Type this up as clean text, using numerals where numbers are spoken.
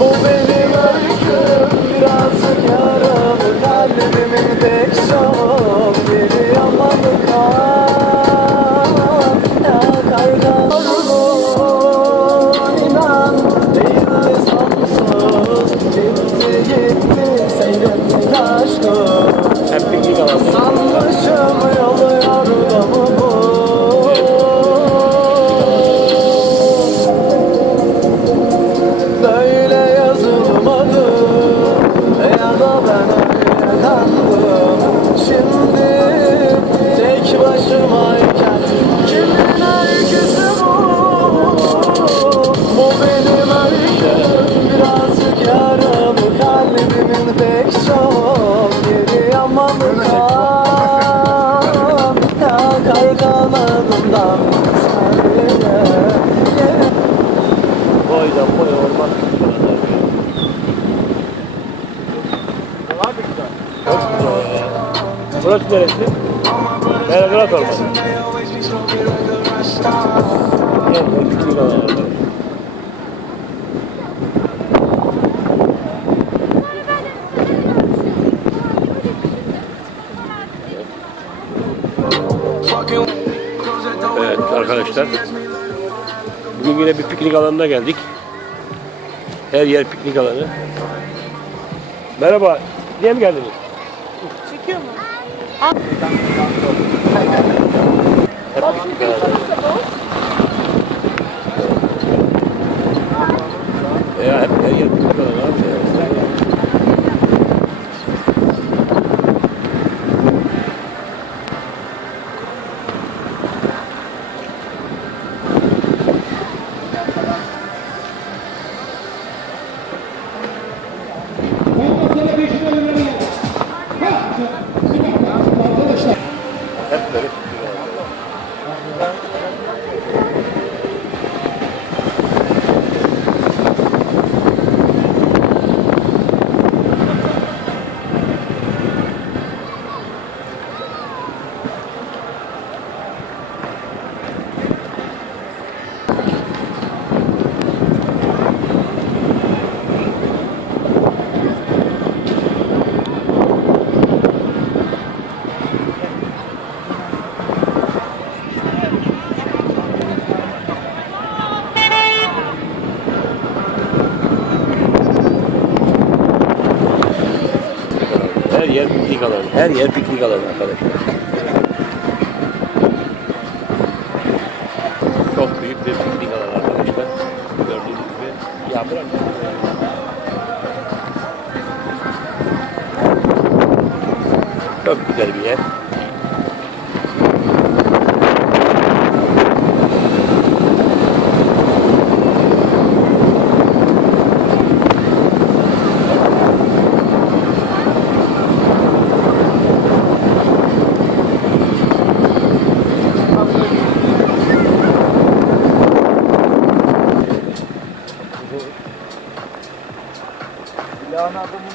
Bu benim öyküm, birazcık yaralı kalbimin pek çok yeri yamalı kal. Ya kargalarımın inan değil sonsuz. Gitti gitti seyretti aşkım. Hep piknik alanı. Sanmışım yolu yordamı bu. Böyle yazılmadı ya da ben öyle kandım. Şimdi tek başımayken kimin öyküsü bu? Bu benim öyküm, birazcık yaralı kalbimin pek çok yeri yamalı kal. Ya kar kanadından sadece Boydan boya orman piknik Çok güzel ya. Burası neresi? Belgrad Ormanı. Gel bak piknik alanı. Evet arkadaşlar, bugün yine bir piknik alanına geldik. Her yer piknik alanı. Merhaba, niye mi geldiniz? Çekiyor mu? Hep piknik alanı. Ya hep her yer piknik alanı abi. Hep böyle piknik alanı. Her yer piknik alanı. Her yer piknik alanı arkadaşlar. Çok büyük bir piknik alanı arkadaşlar. Gördüğünüz gibi. Ya bırak. Çok güzel bir yer. Silahına bu